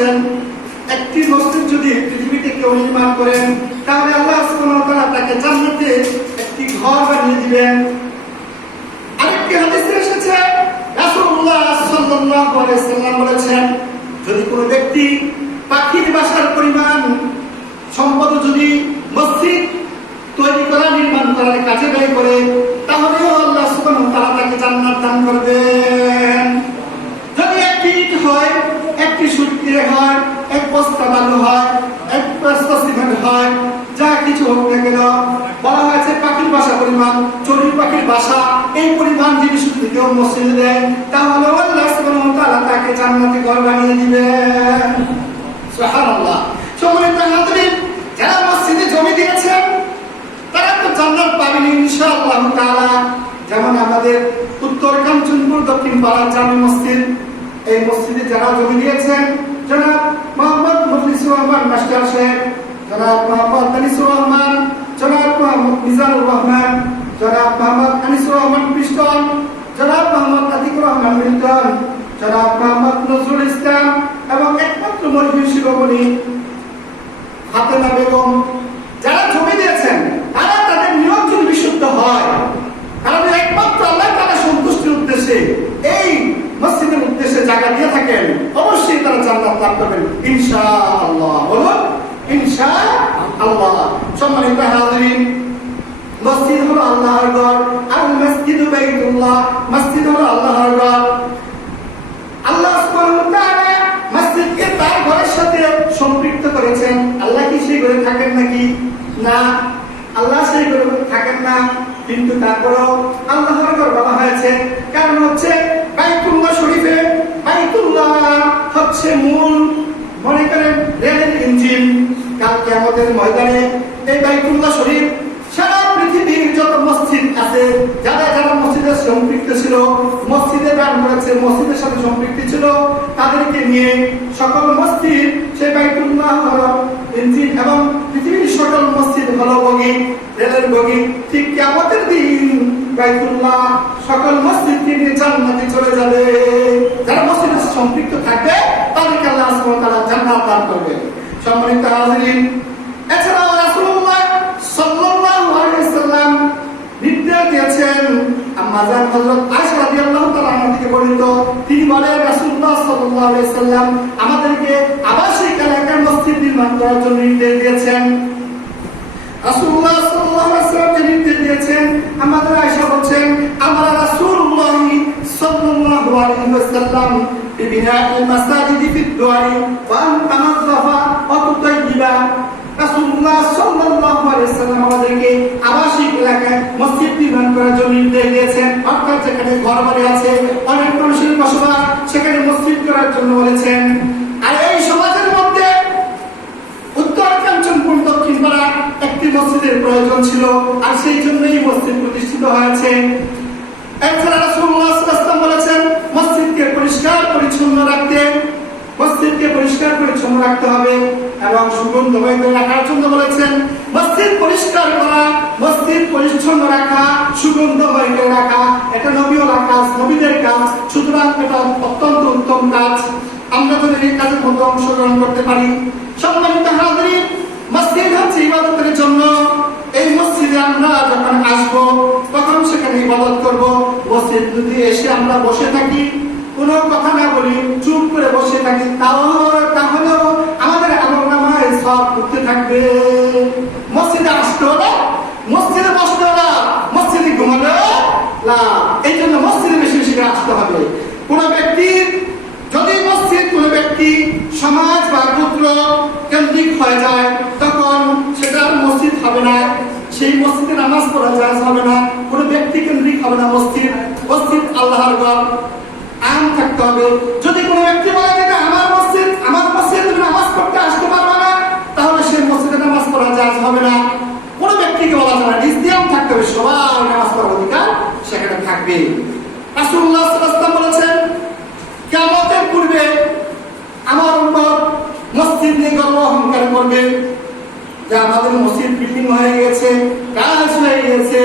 বলেছেন একটি মসজিদ যদি পৃথিবীতে কেউ নির্মাণ করেন তাহলে আল্লাহ সুবহানাহু ওয়া তাআলা তাকে জান্নাতে একটি ঘর বানিয়ে দিবেন। আরেকটি হাদিসে এসেছে রাসূলুল্লাহ সাল্লাল্লাহু আলাইহি ওয়াসাল্লাম বলেছেন যদি কোনো ব্যক্তি পাখির বাসার পরিমাণ সম্পদ যদি মসজিদ তৈরি করা নির্মাণ করার কাজে ব্যয় করে তাহলেও আল্লাহ সুবহানাহু ওয়া তাআলা তাকে জান্নাত দান করবেন। যদি একটি ইট হয়, একটি সুরকি হয়, এক বস্তা বালু হয়, এক বস্তা সিমেন্ট হয়, যা কিছু হোক না কেন বলা হয়েছে পাখির বাসা পরিমাণ, চড়ুই পাখির বাসা এই পরিমাণ জিনিস যদি কেউ মসজিদে দেয় তাহলে আল্লাহ সুবহানাহু ওয়া তাআলা তাকে জান্নাতে ঘর বানিয়ে দিবেন। সুবহানাল্লাহ। সম্মানিত হাজরিন, যারা মসজিদে জমি দিয়েছেন তারা তো জান্নাত পাবেন ইনশাআল্লাহ তাআলা। যেমন আমাদের উত্তর কাঞ্চনপুর দক্ষিণ পাড়ার জামি মসজিদ, এই মসজিদে যারা জমি দিয়েছেন জনাব মোহাম্মদ মুফলিসুর রহমান মাস্টার সাহেব, জনাব মোহাম্মদ আনিসুর রহমান, জনাব মোহাম্মদ মিজানুর রহমান, জনাব মোহাম্মদ আনিসুর রহমান পিস্টন, জনাব মোহাম্মদ আতিকুর রহমান মিল্টন, জনাব মোহাম্মদ নজরুল ইসলাম এবং একমাত্র মরহুম শিরোমণি ফাতেমা বেগম, যারা জমি দিয়েছেন তারা তাদের নিয়ম যদি বিশুদ্ধ হয়, কারণ একমাত্র আল্লাহ তাআলা সন্তুষ্টির উদ্দেশ্যে এই মসজিদের উদ্দেশ্যে জায়গা দিয়ে থাকেন, অবশ্যই তারা জান্নাত লাভ করবেন ইনশাআল্লাহ। বলুন ইনশাআল্লাহ। সম্মানিত হাজিরিন, মসজিদ হলো আল্লাহর ঘর, আর মসজিদু বাইতুল্লাহ, মসজিদ হলো আল্লাহর ঘর। আল্লাহ সুবহানাহু ওয়া তাআলা মসজিদকে তার ঘরের সাথে সম্পৃক্ত করেছেন। আল্লাহ কি সেই ঘরে থাকেন নাকি? না, আল্লাহ সেই ঘরে থাকেন না, কিন্তু তারপরেও আল্লাহর ঘর বলা হয়েছে। কারণ হচ্ছে বাইতুল্লাহ শরীফে, বাইতুল্লাহ হচ্ছে মূল, মনে করেন রেলের ইঞ্জিন। কাল কিয়ামতের ময়দানে এই বাইতুল্লাহ শরীফ সারা পৃথিবীর যত মসজিদ আছে, যারা যারা মসজিদের সম্পৃক্ত ছিল, মসজিদে দান করেছে, মসজিদের সাথে সম্পৃক্ত ছিল, তাদেরকে নিয়ে সকল মসজিদ সেই বাইতুল্লাহ হলো ইঞ্জিন এবং পৃথিবীর সকল মসজিদ হলো বগি, রেলের বগি। ঠিক কিয়ামতের দিন বাইতুল্লাহ সকল মসজিদকে নিয়ে জান্নাতে চলে যাবে। যারা মসজিদের সাথে সম্পৃক্ত থাকবে তাদেরকে আল্লাহ সুবহানাহু ওয়া তাআলা জান্নাত দান করবে। সম্মানিত হাজিরিন, এছাড়াও রাসূলুল্লাহ সাল্লাল্লাহু আলাইহি ওয়াসাল্লাম নির্দেশ দিয়েছেন, আম্মা জান হযরত আয়েশা রাদিয়াল্লাহু তাআলা আনহা থেকে বর্ণিত, তিনি বলেন রাসূলুল্লাহ সাল্লাল্লাহু আলাইহি ওয়াসাল্লাম আমাদেরকে আবাসিক এলাকায় মসজিদ নির্মাণ করার জন্য নির্দেশ দিয়েছেন। রাসূলুল্লাহ সাল্লাল্লাহু আলাইহি ওয়াসাল্লাম যে নির্দেশ দিয়েছেন, আমাদের আয়েশা বলেন আমরা রাসূলুল্লাহ সাল্লাল্লাহু আলাইহি ওয়াসাল্লাম বিবিনাইল মাসাজিদি ফিদ দুআরি ওয়া আন তানাজ্জাফা ওয়া তুতাইয়িবা। রাসূলুল্লাহ সাল্লাল্লাহু আলাইহি ওয়াসাল্লাম আমাদেরকে আবাসিক এলাকায় মসজিদ নির্মাণ করার জন্য নির্দেশ দিয়েছেন। অর্থাৎ যেখানে ঘরবাড়ি আছে, অনেক মানুষের বসবাস, সেখানে মসজিদ করার জন্য বলেছেন। আর এই সমাজের মধ্যে উত্তর কাঞ্চনপুর দক্ষিণ পাড়া একটি মসজিদের প্রয়োজন ছিল, আর সেই জন্যই মসজিদ প্রতিষ্ঠিত হয়েছে। এছাড়া রাসূলুল্লাহ সাল্লাল্লাহু আলাইহি ওয়াসাল্লাম বলেছেন মসজিদকে পরিষ্কার পরিচ্ছন্ন রাখতে, মসজিদকে পরিষ্কার পরিচ্ছন্ন রাখতে হবে এবং সুগন্ধময় করে রাখার জন্য বলেছেন। মসজিদ পরিষ্কার করা, মসজিদ পরিচ্ছন্ন রাখা, সুগন্ধময় করে রাখা এটা নবীওয়ালা কাজ, নবীদের কাজ। সুতরাং এটা অত্যন্ত উত্তম কাজ। আমরা যদি এই কাজের মধ্যে অংশগ্রহণ করতে পারি। সম্মানিত হাজিরিন, মসজিদ হচ্ছে ইবাদতের জন্য। এই মসজিদে আমরা যখন আসবো তখন সেখানে ইবাদত করব। মসজিদ যদি এসে আমরা বসে থাকি, কোনো কথা না বলি, চুপ করে বসে থাকি, তাহলেও আমাদের আমলনামায় সওয়াব করতে থাকবে। মসজিদে আসতে হলো, মসজিদে বসতে হলো, মসজিদে ঘুমালে না। এই জন্য মসজিদে বেশি বেশি করে আসতে হবে। কোনো ব্যক্তির যদি মসজিদ কোনো ব্যক্তি সমাজ বা গোত্র কেন্দ্রিক হয়ে যায় তখন সেটা মসজিদ হবে না, সেই মসজিদে নামাজ পড়া জায়েজ হবে না। কোনো ব্যক্তি কেন্দ্রিক হবে না মসজিদ। মসজিদ আল্লাহর ঘর, আম থাকতে হবে। যদি কোনো ব্যক্তি বলে যে আমার মসজিদ তুমি নামাজ পড়তে আসতে পারবে না, তাহলে সেই মসজিদে নামাজ পড়া জায়েজ হবে না। কোনো ব্যক্তিকে বলা যাবে না, ইসলাম থাকতে হবে, সবার নামাজ পড়ার অধিকার সেখানে থাকবে। রাসূলুল্লাহ সাল্লাল্লাহু আলাইহি ওয়াসাল্লাম বলেছেন কিয়ামতের পূর্বে আমার উম্মত মসজিদ নিয়ে গর্ব অহংকার করবে যে আমাদের মসজিদ বিল্ডিং হয়ে গেছে, কাজ হয়ে গেছে,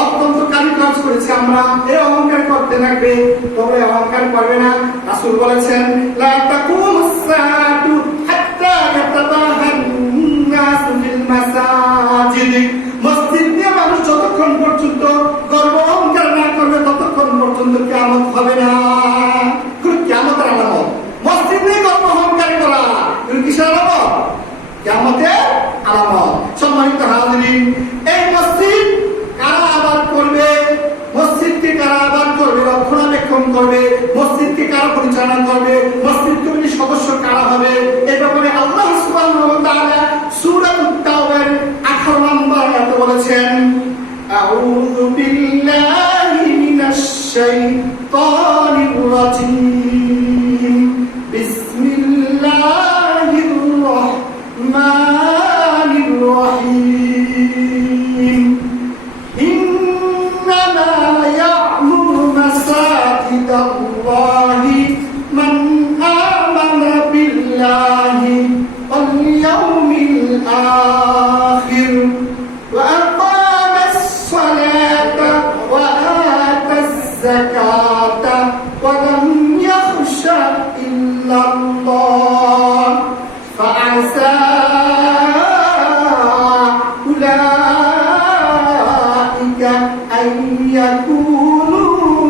অত্যন্ত কাজ করেছে আমরা, এই অহংকার করতে থাকবে। তবে অহংকার করবে না। রাসূল বলেছেন লা তাকুমুস সাআতু আলামত। সম্মানিত হাজিরিন, এই মসজিদ কারা আবাদ করবে, মসজিদকে কারা আবাদ করবে, রক্ষণাবেক্ষণ করবে, মসজিদকে কারা পরিচালনা করবে, মসজিদ কমিটির সদস্য কারা হবে, এ ব্যাপারে আল্লাহ সুবহানাহু ওয়া তাআলা সূরা আত-তাওবার 18 নম্বর আয়াতে বলেছেন, আউযু বিল্লাহি মিনাশ শাইতানির রাজীম, বিসমিল্লাহির রাহমানির রহিম, ইন্নামা ইয়া'মুরু মাসাজিদাল্লাহি মান আমানা বিল্লাহি ওয়াল ইয়াউমিল আখির ওয়া আকামাস সালাতা ওয়া আতাস যাকাতা ওয়া লাম ইয়াখশা ইল্লাল্লাহ ফাআসা উলাইকা আন ইয়াকুনু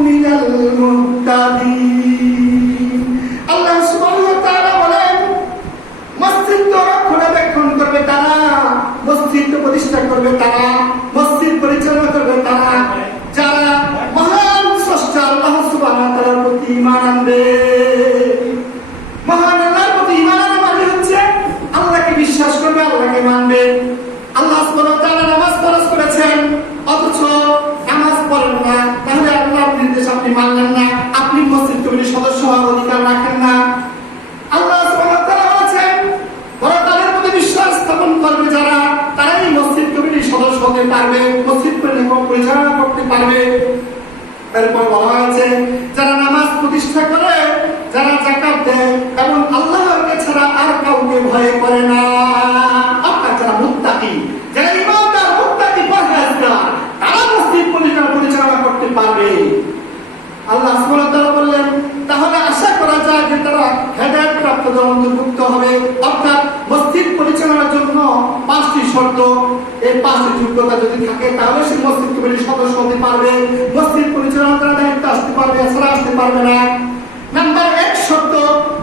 মিনাল মুহতাদিন। আল্লাহ সুবহানাহু ওয়া তাআলা বলেন, মসজিদ তো রক্ষণাবেক্ষণ করবে তারা, মসজিদ প্রতিষ্ঠা করবে তারা, মসজিদ পরিচালনা করবে তারা যারা মহান স্রষ্টা আল্লাহ সুবহানাহু ওয়া তাআলার প্রতি ঈমান আনবে। মহান আল্লাহর প্রতি ঈমান আনা মানে হচ্ছে আল্লাহকে বিশ্বাস করবে, আল্লাহকে মানবে। আল্লাহ সুবহানাহু ওয়া তাআলা নামাজ ফরজ করেছেন, অথচ নামাজ পড়েন না, তাহলে আল্লাহর নির্দেশ আপনি মানলেন না, আপনি মসজিদ কমিটির সদস্য হওয়ার অধিকার রাখেন না। আল্লাহ সুবহানাহু ওয়া তাআলা বলেছেন, পরকালের প্রতি বিশ্বাস স্থাপন করবে যারা, তারাই মসজিদ কমিটির সদস্য হতে পারবে, মসজিদ পরিচালনা করতে পারবে। এরপর বলা হয়েছে, যারা নামাজ প্রতিষ্ঠা করে, যারা যাকাত দেয় এবং আল্লাহকে ছাড়া আর কাউকে ভয় করে না, অর্থাৎ যারা মুত্তাকি, যারা ঈমানদার, মুত্তাকি, পরহেজগার, তারা মসজিদ পরিচালনা করতে পারবে। আল্লাহ সুবহানাহু ওয়া তাআলা বললেন, তাহলে আশা করা যায় যে তারা হেদায়েত প্রাপ্তদের অন্তর্ভুক্ত হবে। অর্থাৎ মসজিদ পরিচালনার জন্য 5টি শর্ত, এই 5টি যোগ্যতা যদি থাকে তাহলে সে মসজিদ কমিটির সদস্য হতে পারবে, মসজিদ পরিচালনার দায়িত্ব আসতে পারবে, এছাড়া আসতে পারবে না। নাম্বার 1 শর্ত,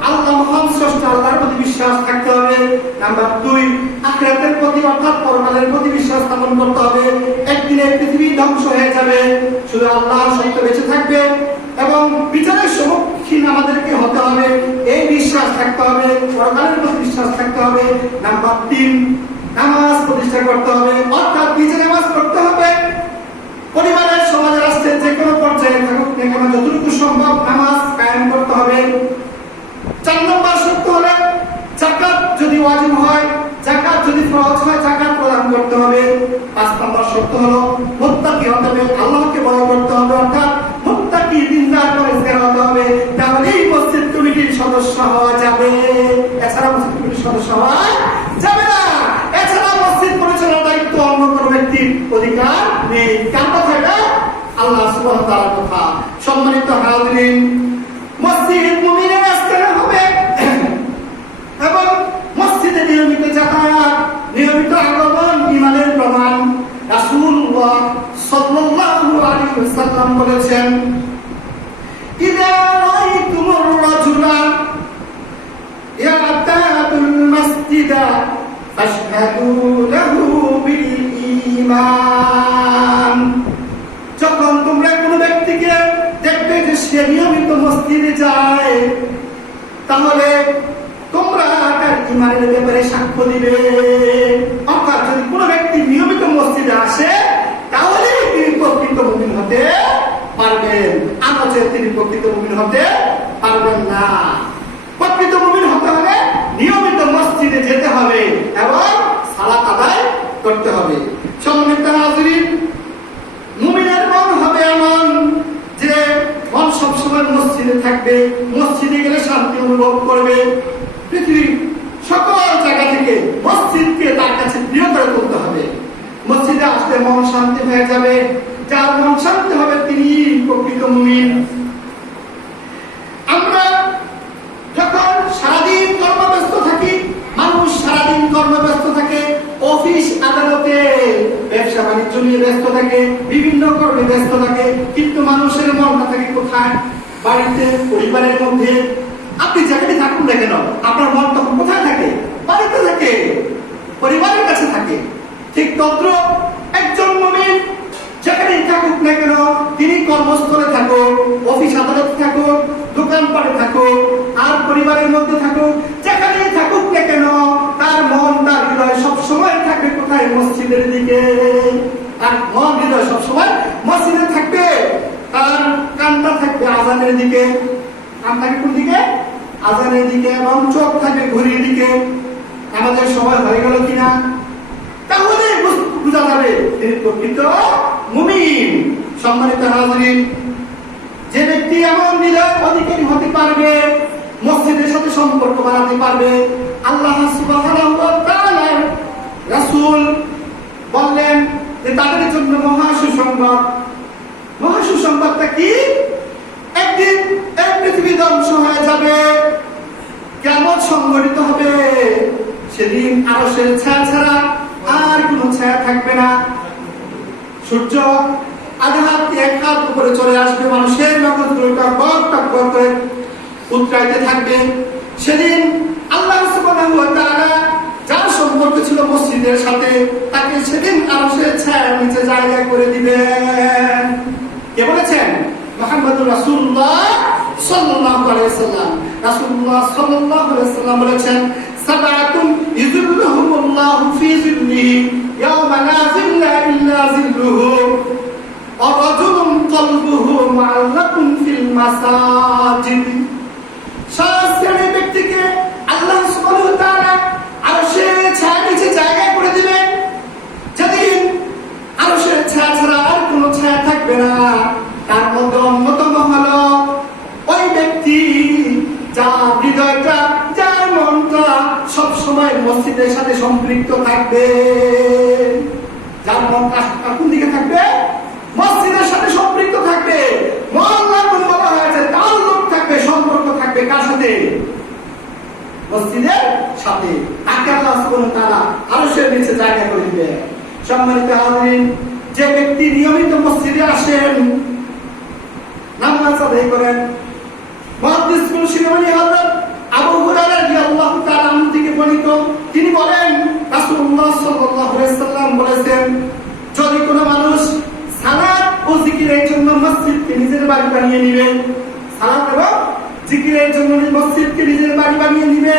আল্লাহ মহান স্রষ্টা আল্লাহর প্রতি বিশ্বাস থাকতে হবে। নাম্বার 2, আখিরাতের প্রতি অর্থাৎ পরকালের প্রতি বিশ্বাস স্থাপন করতে হবে। একদিনে পৃথিবী ধ্বংস হয়ে যাবে, শুধু আল্লাহর সত্য বেঁচে থাকবে এবং বিচারের সম্মুখীন আমাদেরকে হতে হবে, এই বিশ্বাস থাকতে হবে, পরকালের প্রতি বিশ্বাস থাকতে হবে। নাম্বার 3, নামাজ প্রতিষ্ঠা করতে হবে, অর্থাৎ নিজে নামাজ পড়তে হবে, পরিবারের, সমাজের, রাষ্ট্রের যে কোনো পর্যায়ে থাকুক না কেন যতটুকু সম্ভব নামাজ কায়েম করতে হবে। 4 নম্বর শর্ত হলো যাকাত যদি ওয়াজিব হয়, যাকাত যদি ফরজ হয়, যাকাত প্রদান করতে হবে। 5 নম্বর শর্ত হলো মুত্তাকি হতে হবে, আল্লাহকে ভয় করতে হবে, অর্থাৎ মুত্তাকি, দিনদার, পরহেজগার হতে হবে, তাহলেই মসজিদ কমিটির সদস্য হওয়া যাবে। এছাড়া মসজিদ কমিটির সদস্য হওয়া যাবে না। এছাড়া মসজিদ পরিচালনার দায়িত্ব অন্য কোনো ব্যক্তির অধিকার নেই। কার কথা এটা? আল্লাহ সুবহানাহু ওয়া তাআলার কথা। সম্মানিত হাজিরিন, মসজিদ মুমিনের আস্তানা হবে এবং মসজিদে নিয়মিত যাতায়াত, নিয়মিত আগমন ঈমানের প্রমাণ। রাসূলুল্লাহ সাল্লাল্লাহু আলাইহি ওয়াসাল্লাম বলেছেন, ইযা রাআইতুমুর রাজুলা ইয়াতাতুল মাসজিদা ফাশহাদু লাহু বিল ঈমান। যখন তোমরা কোনো ব্যক্তিকে দেখবে যে সে নিয়মিত মসজিদে যায়, তাহলে তোমরা তার ঈমানের ব্যাপারে সাক্ষ্য দিবে। অর্থাৎ যদি কোনো ব্যক্তি নিয়মিত মসজিদে আসে তাহলে তিনি প্রকৃত মুমিন হতে পারবেন, নচেৎ তিনি প্রকৃত মুমিন হতে পারবেন না। প্রকৃত মুমিন হতে হলে নিয়মিত মসজিদে যেতে হবে এবং সালাত আদায় করতে হবে। সম্মানিত হাজিরিন, মুমিনের মন হবে এমন যে মন সবসময় মসজিদে থাকবে, মসজিদে গেলে শান্তি অনুভব করবে। পৃথিবীর সকল জায়গা থেকে মসজিদকে তার কাছে প্রিয় করে তুলতে হবে। মসজিদে আসলে মন শান্তি হয়ে যাবে, যার মন শান্তি হবে তিনি প্রকৃত মুমিন। আমরা যখন সারাদিন কর্মব্যস্ত থাকি, মানুষ সারাদিন কর্মব্যস্ত থাকে, অফিস আদালতে ব্যবসা বাণিজ্য নিয়ে ব্যস্ত থাকে, বিভিন্ন কর্মে ব্যস্ত থাকে, কিন্তু মানুষের মনটা থাকে কোথায়? বাড়িতে, পরিবারের মধ্যে। আপনি যেখানে থাকুন না কেন আপনার মন তখন কোথায় থাকে? বাড়িতে থাকে। পরিবারের কাছে থাকে, ঠিক তদ্র একজন মুমিন যেখানেই থাকুক না কেন, তিনি কর্মস্থলে থাকুক, অফিস আদালত থাকুক, দোকানপাটে থাকুক, আর পরিবারের মধ্যে থাকুক, যেখানেই থাকুক না কেন, তার মন তার হৃদয় সবসময় থাকবে কোথায়? মসজিদের দিকে। তার মন হৃদয় সবসময় মসজিদে থাকবে, তার কানটা থাকবে আজানের দিকে। কান থাকবে কোন দিকে? আজানের দিকে, এবং চোখ থাকবে ঘড়ির দিকে। আমাদের সময় হয়ে গেল কিনা? তাহলে বোঝা যাবে তিনি প্রকৃত মুমিন। সম্মানিত হাজিরিন, যে ব্যক্তি এমন হৃদয় অধিকারী হতে পারবে, মসজিদের সাথে সম্পর্ক বানাতে পারবে, আল্লাহ সুবহানাহু ওয়া তাআলার রাসূল বললেন যে তাদের জন্য মহা সুসংবাদ। মহা সুসংবাদটা কি? একদিন এই পৃথিবী ধ্বংস হয়ে যাবে, কিয়ামত সংঘটিত হবে, সেদিন আরশের ছায়া ছাড়া আর কোনো ছায়া থাকবে না। সূর্য আধা হাত এক হাত উপরে চলে আসবে, মানুষের নখগুলো টক টক করে উৎরাইতে থাকবে। সেদিন আল্লাহ সুবহানাহু ওয়া তাআলা যার সম্পর্ক ছিল মসজিদের সাথে, তাকে সেদিন আরশের ছায়ার নিচে জায়গা করে দিবেন। কে বলেছেন? মুহাম্মদুর রাসূলুল্লাহ সাল্লাল্লাহু আলাইহি ওয়াসাল্লাম। রাসূলুল্লাহ সাল্লাল্লাহু আলাইহি ওয়াসাল্লাম বলেছেন, সাবাতুন ইযিল্লুহুমুল্লাহু ফি যিল্লিহি ইয়াওমা লা যিল্লা ইল্লা যিল্লুহু ওয়া রাজুলুন কলবুহু মুআল্লাকুন ফিল মাসাজিদ। শাস্ত্রের ব্যক্তিকে আল্লাহ সুবহানাহু ওয়া তাআলা আরশের ছায়ার নিচে জায়গা করে দিবেন, যেদিন আরশের ছায়া ছাড়া আর কোনো ছায়া থাকবে না। তার মধ্যে অন্যতম হলো ওই ব্যক্তি যার হৃদয়টা, যার মনটা সবসময় মসজিদের সাথে সম্পৃক্ত থাকবে। যার মনটা কোন দিকে থাকবে? মসজিদের সাথে সম্পৃক্ত থাকবে। মহল্লা কোন বলা হয়েছে, তাল্লুক থাকবে, সম্পর্ক থাকবে কার সাথে? মসজিদের সাথে। তাকে আল্লাহ সুবহানাহু ওয়া তাআলা আরশের নিচে জায়গা করে দিবে। সম্মানিত হাজিরিন, যে ব্যক্তি নিয়মিত মসজিদে আসেন, নামাজ আদায় করেন, মুহাদ্দিস শিরোমণি হযরত আবু হুরায়রা রাদিয়াল্লাহু তাআলা আনহু থেকে বর্ণিত, তিনি বলেন রাসূলুল্লাহ সাল্লাল্লাহু আলাইহি ওয়াসাল্লাম বলেছেন, যদি কোনো মানুষ সালাত ও জিকিরের জন্য মসজিদকে নিজের বাড়ি বানিয়ে নেবে, সালাত এবং জিকিরের জন্য মসজিদকে নিজের বাড়ি বানিয়ে নেবে,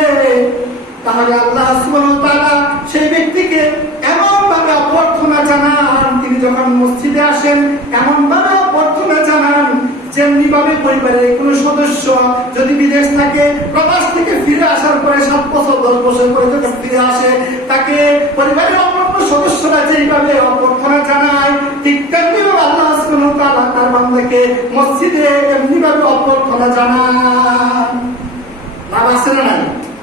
তাহলে আল্লাহ সুবহানাহু ওয়া তাআলা সেই ব্যক্তিকে এমন ভাবে অভ্যর্থনা জানান, তিনি যখন মসজিদে আসেন এমন ভাবে অভ্যর্থনা জানান যেমনি ভাবে পরিবারের কোনো সদস্য যদি বিদেশ থাকে, প্রবাস থেকে ফিরে আসার পরে 7 বছর 10 বছর পরে যখন ফিরে আসে, তাকে পরিবারের অন্যান্য সদস্যরা যেইভাবে অভ্যর্থনা জানায়, ঠিক তেমনি ভাবে আল্লাহ সুবহানাহু ওয়া তাআলা তার বান্দাকে মসজিদে এমনি ভাবে অভ্যর্থনা জানান। লাভ আছে না নাই?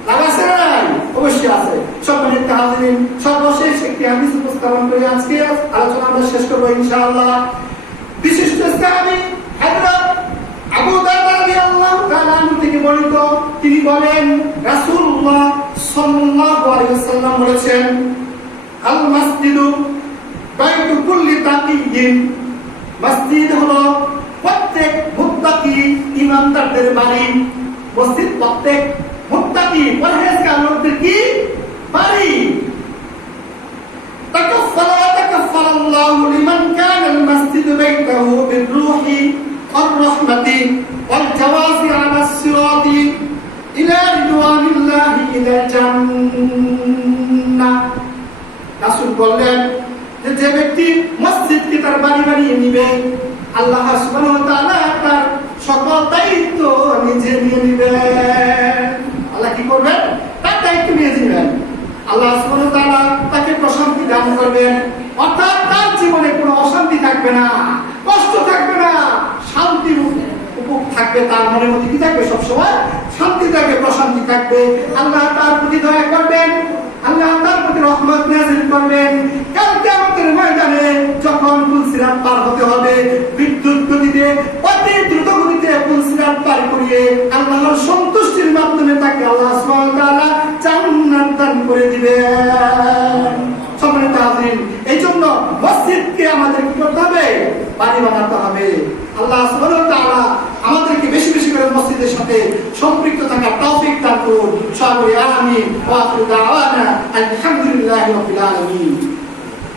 লাভ আছে না নাই? অবশ্যই আছে। সম্মানিত হাজিরিন, সর্বশেষ একটি হাদিস উপস্থাপন করে আজকে আলোচনা আমরা শেষ করব ইনশাআল্লাহ। বিশিষ্ট সাহাবী হযরত আবু দারদা রাদিয়াল্লাহু তাআলা আনহু থেকে বর্ণিত, তিনি বলেন রাসূলুল্লাহ সাল্লাল্লাহু আলাইহি ওয়াসাল্লাম বলেছেন, আল মাসজিদু বাইতু কুল্লি তাকিয়্যিন। মসজিদ হলো প্রত্যেক মুত্তাকি ইমানদারদের বাড়ি। মসজিদ প্রত্যেক মুত্তাকি পরহেজগার লোকদের কি বাড়ি। তাকাফফালাল্লাহু লিমান কানা আল মাসজিদু বাইতাহু বির-রূহি ওয়ার-রাহমাতি ওয়াল-জাওয়াজি আলা সিরাতি ইলা রিদওয়ানিল্লাহি ইলা জান্নাহ। রাসূল বললেন যে ব্যক্তি মসজিদকে তার বাড়ি বানিয়ে নিবে, আল্লাহ সুবহানাহু ওয়া তাআলা তার সকল দায়িত্ব নিজে নিয়ে নেবেন। আল্লাহ কি করবেন? তার দায়িত্ব নিয়ে নেবেন। আল্লাহ সুবহানাহু ওয়া তাআলা তাকে প্রশান্তি দান করবেন, অর্থাৎ তার জীবনে কোনো অশান্তি থাকবে না, কষ্ট থাকবে না, শান্তি থাকবে। তার মনের মধ্যে কি থাকবে? সবসময় শান্তি থাকবে, প্রশান্তি থাকবে। আল্লাহ তার প্রতি দয়া করবেন, আল্লাহ তার প্রতি রহমত নাযিল করবেন। কাল কিয়ামতের ময়দানে যখন পুলসিরাত পার হতে হবে, বিদ্যুৎ গতিতে অতি দ্রুত গতিতে পুলসিরাত পার করিয়ে আল্লাহর সন্তুষ্টির মাধ্যমে তাকে আল্লাহ সুবহানাহু ওয়া তাআলা জান্নাত দান করে দিবেন। সম্মানিত হাজিরিন, এই জন্য মসজিদকে আমাদের কি করতে হবে? বাড়ি বানাতে হবে। আল্লাহ সুবহানাহু ওয়া তাআলা আমাদেরকে বেশি বেশি করে মসজিদের সাথে সম্পৃক্ত থাকার তৌফিক দান করুন। সবাই আমিন ওয়া আখিরু দাওয়ানা আলহামদুলিল্লাহি রাব্বিল আলামিন।